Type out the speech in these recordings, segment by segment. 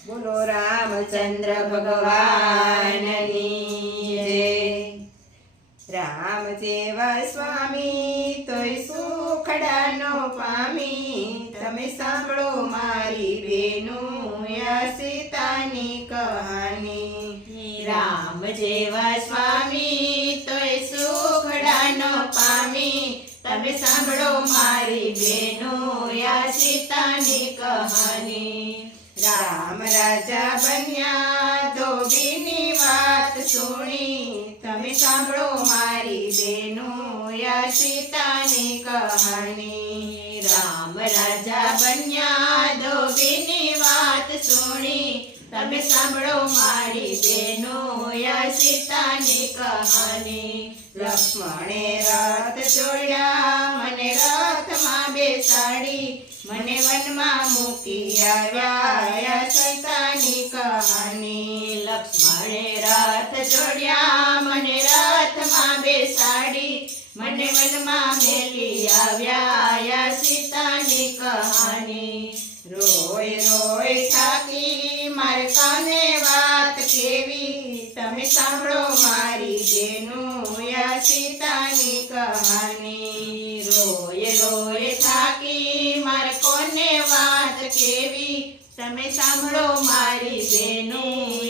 બોલો રામચંદ્ર ભગવાનની જય। રામ જેવા સ્વામી તોય સુખડા નો પામી, તમે સાંભળો મારી બેનું યા સીતાની કહાની। રામ જેવા સ્વામી તોય સુખડા નો પામી, તમે સાંભળો મારી બેનો યા સીતાની કહાની। રામ રાજા બન્યા ધોબીની વાત સુણી, તમે સાંભળો મારી બેનું યા સીતાની કહાની। રામ રાજા બન્યા ધોબીની વાત સુણી, તમે સાંભળો મારી બેનો યા સીતાની કહાની। લક્ષ્મણે રથ જોડ્યા મને રથમાં બેસાડી, મને વનમાં મૂકી આવ્યા યા સીતાની કહાની। લક્ષ્મણે રથ જોડ્યા મને રથમાં બેસાડી, મને વનમાં મેલી આવ્યા યા સીતાની કહાની। રોય રોય થાકી મારે કાને વાત કેવી, તમે સાંભળો મારી બેનું યા સીતાની કહાની। રોય રોય થાકી મારે કોને વાત કેવી, તમે સાંભળો મારી બેનો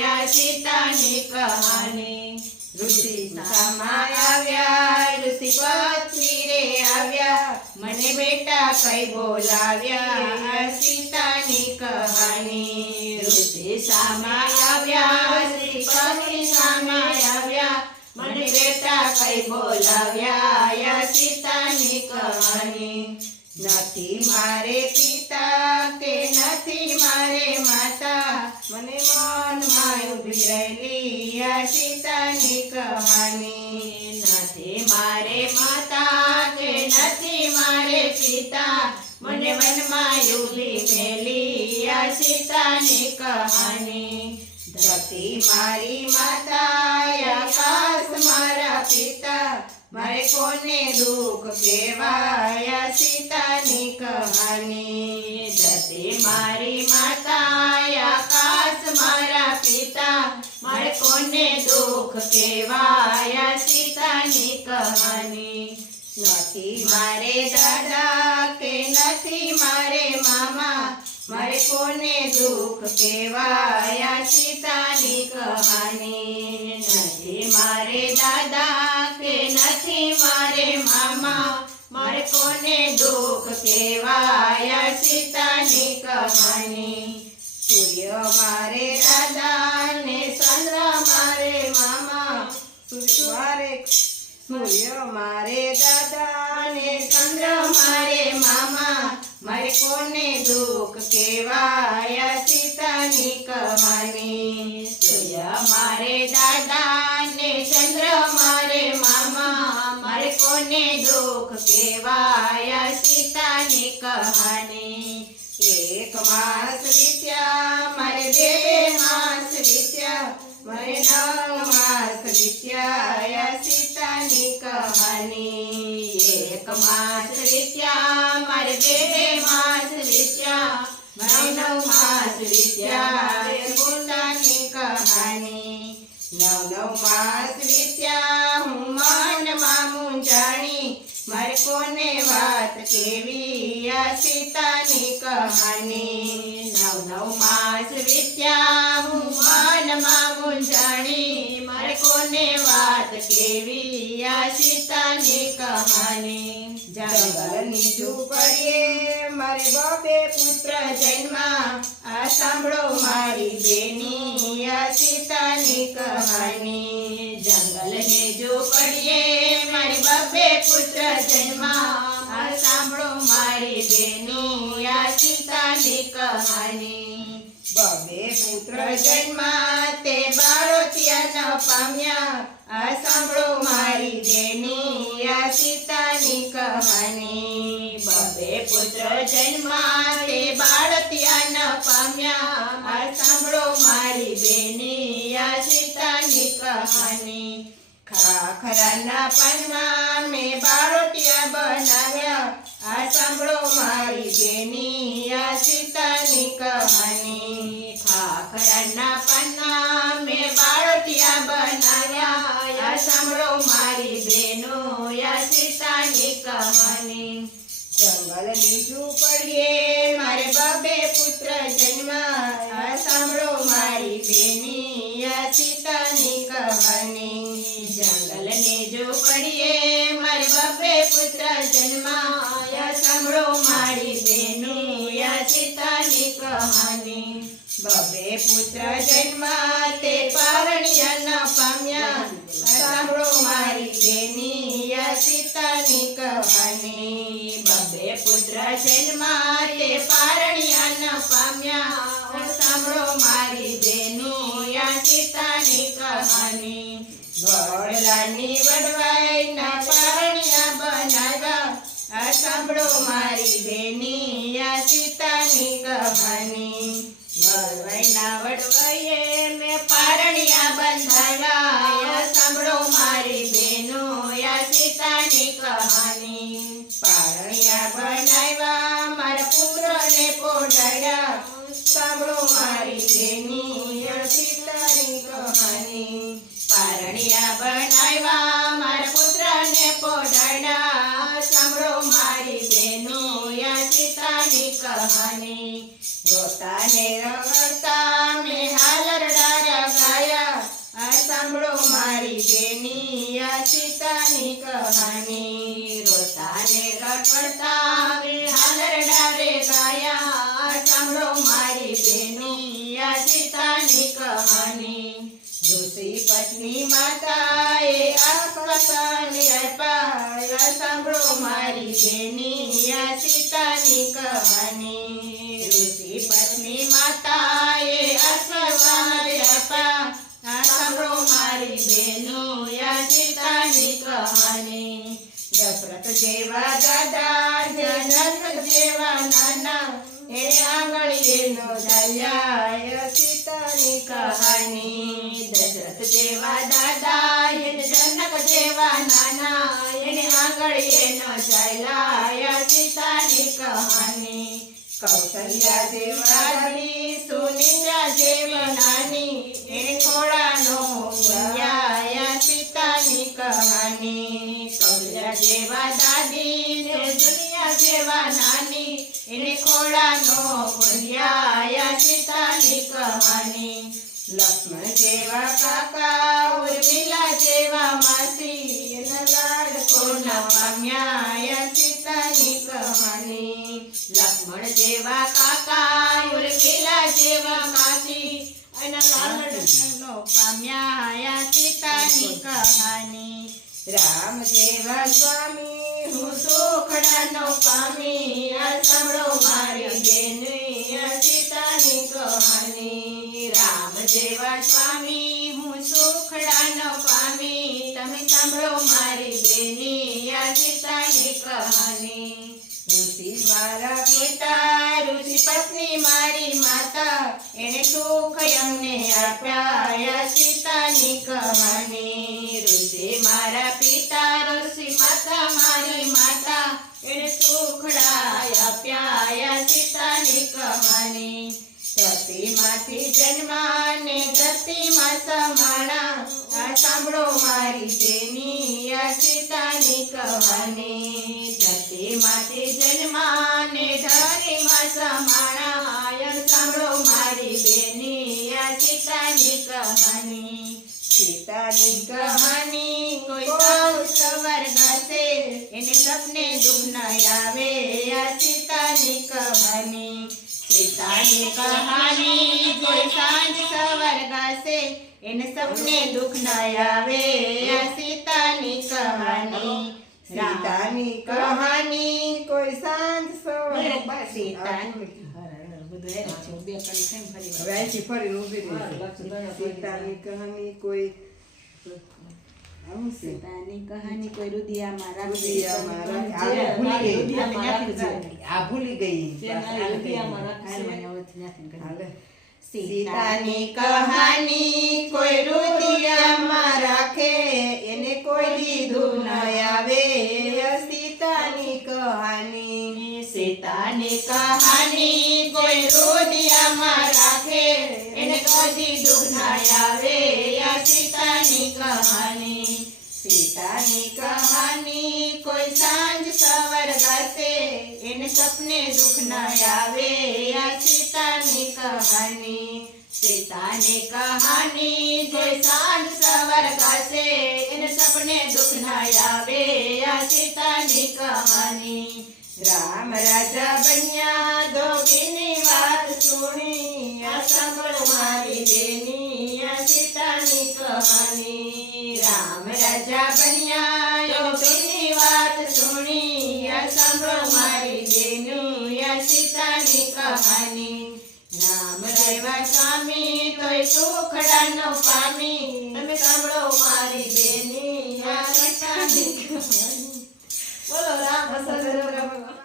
યા સીતાની કહાની। ઋષિ સામા આવ્યા ઋષિ પત્ની રે આવ્યા, મને બેટા કઈ બોલાવ્યા સીતાની કહાની। ઋષિ સામા આવ્યા શ્રી પત્ની સામા આવ્યા, મને બેટા કઈ બોલાવ્યા યા સીતાની કહાની। નથી મારે પિતા કે નથી મારે માતા, મને મનમાં ઉભી રહેલી યા સીતાની કહાની। નથી મારે માતા કે નથી મારે પિતા, મને વનમાં ઉભી મેલી યા સીતાની કહાની। ધરતી મારી માતા આકાશ મારા પિતા, મારે કોને દુઃખ કહેવાય સીતાની કહાની। ધરતી મારી માતા આકાશ મારા પિતા, મારે કોને દુઃખ કહેવાય સીતાની કહાની। નથી મારે દાદા કે નથી મારે મામા, મારે કોને દુઃખ કહેવાય સીતાની કહાની। નથી મારે દાદા કે નથી મારે મામા, મારે કોને દુઃખ કહેવાય સીતાની કહાની। સૂર્ય મારે દાદા ને ચંદ્ર મારે મામા, સૂર્ય મારે દાદા ને ચંદ્ર મારે મામા, મારે કોને દુઃખ કહેવાય સીતાની કહાની। સૂર્ય મારે દાદા ને ચંદ્ર મારે મામા, મારે કોને દુઃખ કહેવાય સીતાની કહાની। એક માસ વીત્યા મારે બે માસ વીત્યા, મારે 9 માસ વીત્યા સીતાની કહાની। એક માસ વીત્યા મારે બે માસ વીત્યા, મારે 9 માસ વીત્યા સીતાની કહાની। 9 માસ વીત્યા હું મનમાં મૂંઝાણી, મારે કોને વાત કેવી સીતાની કહાની। 9 માસ વીત્યા હું મનમાં મૂંઝાણી, મારે કોને વાત કેવી સીતાની કહાની। જંગલની ઝૂંપડીએ મારે બબે પુત્ર જન્મા, આ સાંભળો મારી બેની સીતાની કહાની। જંગલની ઝૂંપડીએ મારી બબે પુત્ર જન્મા, આ સાંભળો મારી બેની સીતાની કહાની। બબે પુત્ર જન્મા તે બાળો ત્યાં ન પામ્યા, આ સાંભળો મારી બેની સીતાની કહાની। બબે પુત્ર જન્મા તે બાળ ત્યાં ન પામ્યા, આ સાંભળો મારી બેની સીતાની કહાની। ખાખરાના પાનમાં મેં બાળોટિયા બનાવ્યા, આ સાંભળો મારી બેની સીતાની કહાની। સાંભળો મારી બહેનો યા સીતાની કહાની જંગલની ઝૂંપડીએ મારે બબે પુત્ર જન્મ્યા સાંભળો મારી બેની યા સીતાની કહાની જંગલની ઝૂંપડીએ મારે બબે પુત્ર જન્માયા સાંભળો મારી બહેનો યા સીતાની કહાની બબે પુત્ર જન્મા તે પરણ્યા ન પામ્યા સાંભળો મારી બેની યા સીતાની કહાની બબે પુત્ર જન્મા તે પારણ્યા ન પામ્યા સાંભળો મારી બહેનો યા સીતાની કહાની વડલાની વડવાઈના પરણ્યા બનાવ્યા સાંભળો મારી બેની યા સીતાની કહાની વડવાઈના વડવાઈએ મેં પારણ્યા બંધાવ્યા સાંભળો મારી બહેનો યા સીતાની કહાની પારણ્યા બનાવ્યા મારા પુત્રને પોઢાડ્યા સાંભળો મારી બેની યા સીતાની કહાની પારણ્યા બનાવ્યા મારા પુત્રને પોઢાડ્યા સાંભળો મારી બહેનો યા સીતાની કહાની રોતા ને રગડતા મેં હાલરડા ગાયા સાંભળો મારી બેની યા સીતાની કહાની રોતા ને રડતા મેં હાલરડા રે ગાયા સાંભળો મારી બહેનો યા સીતાની કહાની ઋષિ પત્ની માતાએ આકાશાને આપ્યા સાંભળો મારી બેની યા સીતાની કહાની ઋષિ પત્ની માતાએ આકાશાને આપ્યા સાંભળો મારી બહેનો યા સીતાની કહાની દશરથ જેવા દાદા જનક જેવા નાના એ આંગળીએનો ચાલ્યા સીતાની કહાની દશરથ જેવા દાદા એને જનક જેવા નાના એને આંગળીએનો ચાલ્યા સીતાની કહાની કૌશલ્યા જેવા દાદી સુનિતા જેવી નાની એને ખોળાનો યા સીતાની કહાની કૌશલ્યા જેવા દાદી ને દુનિયા જેવા નાની એને ખોળાનો યા સીતાની કહાની લક્ષ્મણ જેવા કાકા ઉર્મિલા જેવા માસી એના લાડકોના પામ્યા યા સીતાની કહાની લક્ષ્મણ જેવા કાકા ઉર્મિલા જેવા માસી અને લાડનો પામ્યા યા સીતાની કહાની રામ જેવા સ્વામી હું સુખડાનો પામી સાંભળો મારી બેની યા સીતાની કહાની રામ જેવા સ્વામી હું સુખડાનો પામી તમે સાંભળો મારી બેની યા સીતાની કહાની ઋષિ મારા પિતા ઋષિ પત્ની મારી માતા એને સુખ એમને આપ્યા યા સીતાની કહાની ઋષિ મારા પિતા ઋષિ માતા મારી માતા એને સુખડા આપ્યા યા સીતાની કહાની ધરતીમાંથી જન્માને ધરતીમાં સમાણા સાંભળો મારી બેની યા સીતાની કહાની ધરતીમાંથી જન્માને ધરતીમાં સમાણા સાંભળો મારી બેની યા સીતાની કહાની સીતાની કહાની કોઈ સવાર ગાશે એને સપને દુઃખ ન આવે યા સીતાની કહાની સીતાની કહાની કોઈ સાંજ સવાર ગાશે એને સપને દુઃખ ન આવે યા સીતાની કહાની સીતાની કહાની કોઈ સાંજ સવાર સીતાની હવે અહીંથી ફરીને ઊભી રહી સીતાની કહાની કોઈ સીતાની કહાની કોઈ રુદિયામાં આ ભૂલી ગઈ સીતાની કહાની કોઈ રુદિયામાં રાખે એને કોઈ દીધું ન આવે સીતાની કહાની સીતાની કહાની કોઈ રુદિયામાં રાખે એને કોઈ દીધું ન આવે યા સીતાની સીતાની કહાની સીતાની કહાની કોઈ સાંજ સવાર ગાશે એને સપને દુઃખ ન આવે આ સીતાની કહાની સીતાની કહાની કોઈ સાંજ સવાર ગાશે એને સપને દુઃખ ન આવે આ સીતાની કહાની રામ રાજા બન્યા ધોબીની વાત સુણી આ સાંભળો મારી બેની આ સીતાની કહાની રામ રાજા બન્યા ધોબીની વાત સુણી આ સાંભળો મારી બેની આ સીતાની કહાની રામ રેવા સ્વામી તોય સુખડા ન પામી તમે સાંભળો મારી બેની આ સીતાની કહાની બોલો રામ